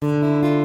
Música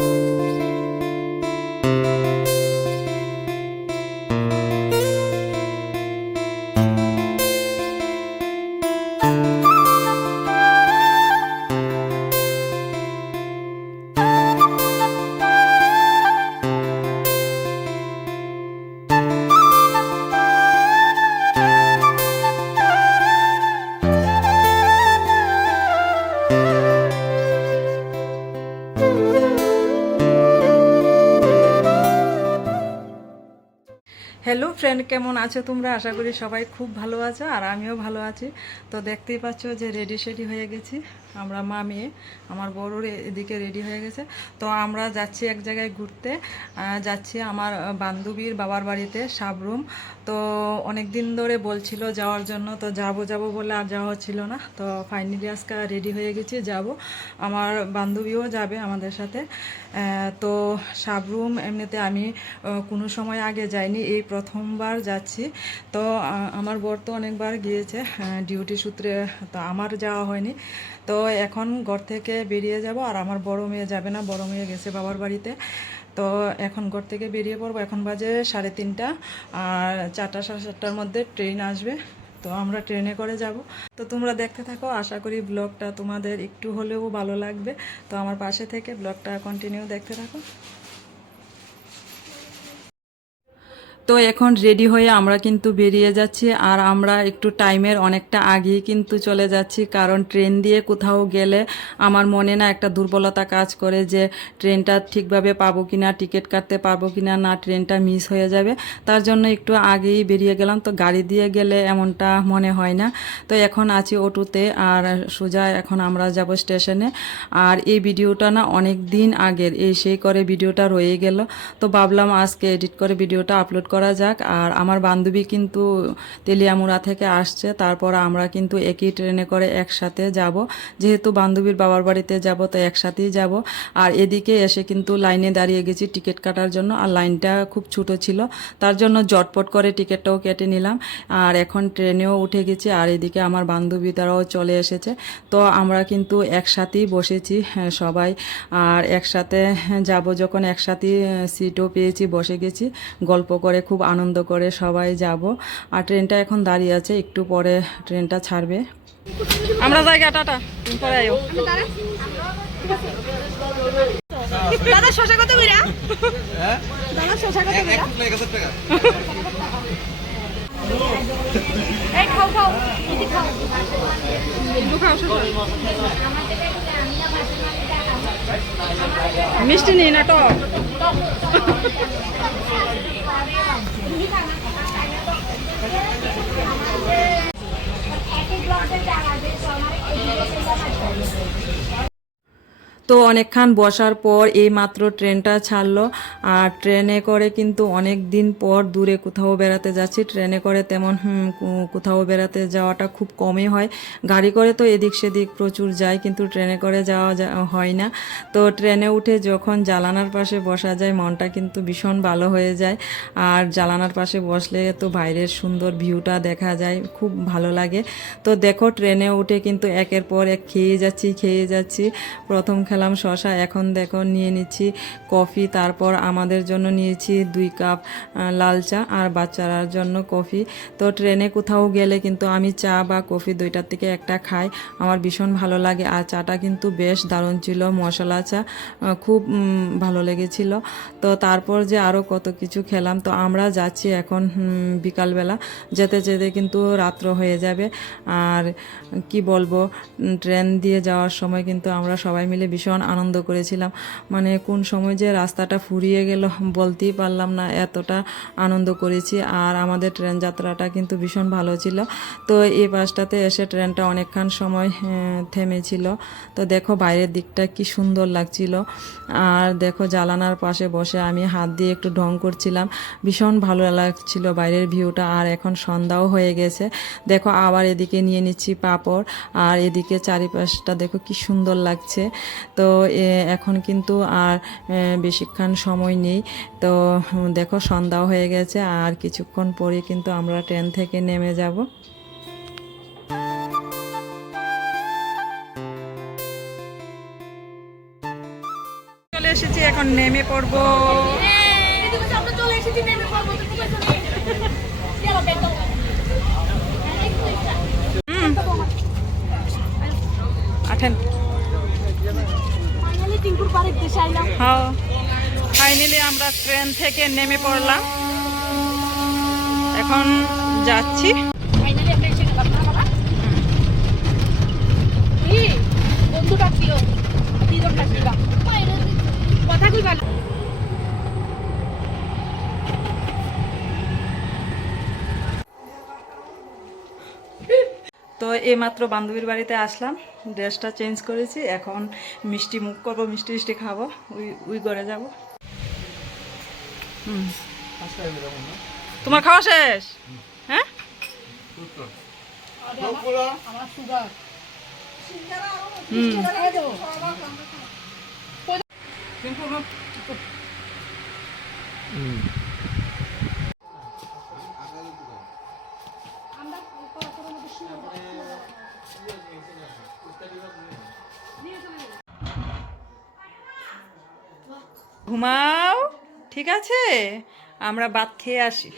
friend কেমন আছো তোমরা? আশা করি সবাই খুব ভালো আছো আর আমিও ভালো আছি। তো দেখতেই পাচ্ছ যে রেডি সেডি হয়ে গেছি। আমরা মা, মেয়ে, আমার বড়োর এদিকে রেডি হয়ে গেছে। তো আমরা যাচ্ছি এক জায়গায় ঘুরতে। যাচ্ছি আমার বান্ধবীর বাবার বাড়িতে, সাবরুম। তো অনেক দিন ধরে বলছিল যাওয়ার জন্য। তো যাব যাব বলে আর যাওয়া হচ্ছিল না। তো ফাইনালি আজকে রেডি হয়ে গেছি, যাব। আমার বান্ধবীও যাবে আমাদের সাথে। তো সাবরুম এমনিতে আমি কোনো সময় আগে যাইনি। এই প্রথমবার যাচ্ছি। তো আমার বর তো অনেকবার গিয়েছে ডিউটি সূত্রে। তো আমার যাওয়া হয়নি। তো এখন ঘর থেকে বেরিয়ে যাব আর আমার বড় মেয়ে যাবে না, বড় মেয়ে গেছে বাবার বাড়িতে। তো এখন ঘর থেকে বেরিয়ে পড়ব, এখন বাজে সাড়ে তিনটা আর চারটা সাড়ে চারটার মধ্যে ট্রেন আসবে। তো আমরা ট্রেনে করে যাব। তো তোমরা দেখতে থাকো, আশা করি ব্লগটা তোমাদের একটু হলেও ভালো লাগবে। তো আমার পাশে থেকে ব্লগটা কন্টিনিউ দেখতে থাকো। তো এখন রেডি হয়ে আমরা কিন্তু বেরিয়ে যাচ্ছি আর আমরা একটু টাইমের অনেকটা আগেই কিন্তু চলে যাচ্ছি। কারণ ট্রেন দিয়ে কোথাও গেলে আমার মনে না একটা দুর্বলতা কাজ করে যে ট্রেনটা ঠিকভাবে পাবো কি না টিকিট কাটতে পারব কিনা, না ট্রেনটা মিস হয়ে যাবে। তার জন্য একটু আগেই বেরিয়ে গেলাম। তো গাড়ি দিয়ে গেলে এমনটা মনে হয় না। তো এখন আছি অটোতে আর সোজা এখন আমরা যাব স্টেশনে আর এই ভিডিওটা না অনেক দিন আগের, এই সেই করে ভিডিওটা রয়ে গেল। তো ভাবলাম আজকে এডিট করে ভিডিওটা আপলোড করা যাক। আর আমার বান্ধবী কিন্তু তেলিয়ামুড়া থেকে আসছে। তারপর আমরা কিন্তু একই ট্রেনে করে একসাথে যাব। যেহেতু বান্ধবীর বাবার বাড়িতে যাব তো একসাথেই যাব। আর এদিকে এসে কিন্তু লাইনে দাঁড়িয়ে গেছি টিকিট কাটার জন্য। আর লাইনটা খুব ছোট ছিল। তার জন্য জটপট করে টিকিটটাও কেটে নিলাম। আর এখন ট্রেনেও উঠে গেছি। আর এদিকে আমার বান্ধবী তারাও চলে এসেছে। তো আমরা কিন্তু একসাথেই বসেছি হ্যাঁ, সবাই। আর একসাথে যাব যখন একসাথেই সিটও পেয়েছি বসে গেছি। গল্প করে খুব আনন্দ করে সবাই যাব। আর ট্রেনটা এখন দাঁড়িয়ে আছে একটু পরে ট্রেনটা ছাড়বে। আমরা জায়গা টাটা। পরে আয়ো দাদা শশা কত কইরা দাদা শশা কত কইরা এই খাও খাও। খাও মিষ্টি নেই না টক? তো অনেকক্ষণ বসার পর এই মাত্র ট্রেনটা ছাড়লো। আর ট্রেনে করে কিন্তু অনেক দিন পর দূরে কোথাও বেড়াতে যাচ্ছি। ট্রেনে করে তেমন কোথাও বেড়াতে যাওয়াটা খুব কমই হয়। গাড়ি করে তো এদিক সেদিক প্রচুর যায় কিন্তু ট্রেনে করে যাওয়া হয় না। তো ট্রেনে উঠে যখন জালানার পাশে বসা যায়, মনটা কিন্তু ভীষণ ভালো হয়ে যায়। আর জালানার পাশে বসলে তো বাইরের সুন্দর ভিউটা দেখা যায়, খুব ভালো লাগে। তো দেখো, ট্রেনে উঠে কিন্তু একের পর এক খেয়ে যাচ্ছি খেয়ে যাচ্ছি। প্রথম খেলাম শশা, এখন দেখো নিয়ে নিচ্ছি কফি, তারপর আমাদের জন্য নিয়েছি দুই কাপ লাল চা আর বাচ্চারার জন্য কফি। তো ট্রেনে কোথাও গেলে কিন্তু আমি চা বা কফি দুইটার থেকে একটা খাই, আমার ভীষণ ভালো লাগে। আর চাটা কিন্তু বেশ দারুণ ছিল, মশলা চা খুব ভালো লেগেছিল। তো তারপর যে আরও কত কিছু খেলাম, তো আমরা যাচ্ছি এখন বিকালবেলা। যেতে যেতে কিন্তু রাত্র হয়ে যাবে। আর কি বলব ট্রেন দিয়ে যাওয়ার সময় কিন্তু আমরা সবাই মিলে ভীষণ আনন্দ করেছিলাম। মানে কোন সময় যে রাস্তাটা ফুরিয়ে গেল বলতেই পারলাম না, এতটা আনন্দ করেছি। আর আমাদের ট্রেন যাত্রাটা কিন্তু ভীষণ ভালো ছিল। তো এই বাসটাতে এসে ট্রেনটা অনেকক্ষণ সময় থেমেছিল। তো দেখো বাইরের দিকটা কি সুন্দর লাগছিল। আর দেখো জালানার পাশে বসে আমি হাত দিয়ে একটু ঢং করছিলাম। ভীষণ ভালো লাগছিল বাইরের ভিউটা। আর এখন সন্ধ্যাও হয়ে গেছে। দেখো আবার এদিকে নিয়ে নিচ্ছি পাপড়। আর এদিকে চারিপাশটা দেখো কি সুন্দর লাগছে। তো এ, এখন কিন্তু আর বেশিক্ষণ সময় নেই। তো দেখো সন্ধ্যাও হয়ে গেছে আর কিছুক্ষণ পরে কিন্তু আমরা ট্রেন থেকে নেমে যাব। চলে এসেছি এখন নেমে পড়ব। চলে এসেছি নেমে পড়ব। হ্যাঁ ফাইনালি আমরা ট্রেন থেকে নেমে পড়লাম। এখন যাচ্ছি ফাইনালি আমরা এসে গেলাম না বাবা কি বন্ধু ডাকছিল দুজন ডাকছিল কথা কই ভালো তো এইমাত্র বান্ধবীর বাড়িতে আসলাম ড্রেসটা চেঞ্জ করেছি এখন মিষ্টি মুখ করব মিষ্টি মিষ্টি খাব উই উই করে যাব। হুম। তোমার খাওয়া শেষ? হ্যাঁ? হুম। ঘুমাও, ঠিক আছে? আমরা ভাত খেয়ে আসি।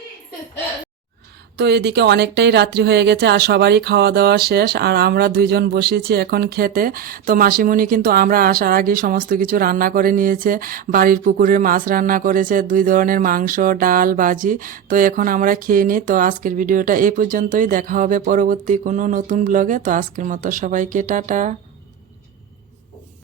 তো এদিকে অনেকটাই রাত্রি হয়ে গেছে আর সবারই খাওয়া দাওয়া শেষ, আর আমরা দুইজন বসেছি এখন খেতে। তো মাসিমণি কিন্তু আমরা আসার আগেই সমস্ত কিছু রান্না করে নিয়েছে। বাড়ির পুকুরের মাছ রান্না করেছে, দুই ধরনের মাংস, ডাল বাজি তো এখন আমরা খেয়ে নিই। তো আজকের ভিডিওটা এই পর্যন্তই। দেখা হবে পরবর্তী কোনো নতুন ব্লগে তো আজকের মতো সবাইকে টাটা।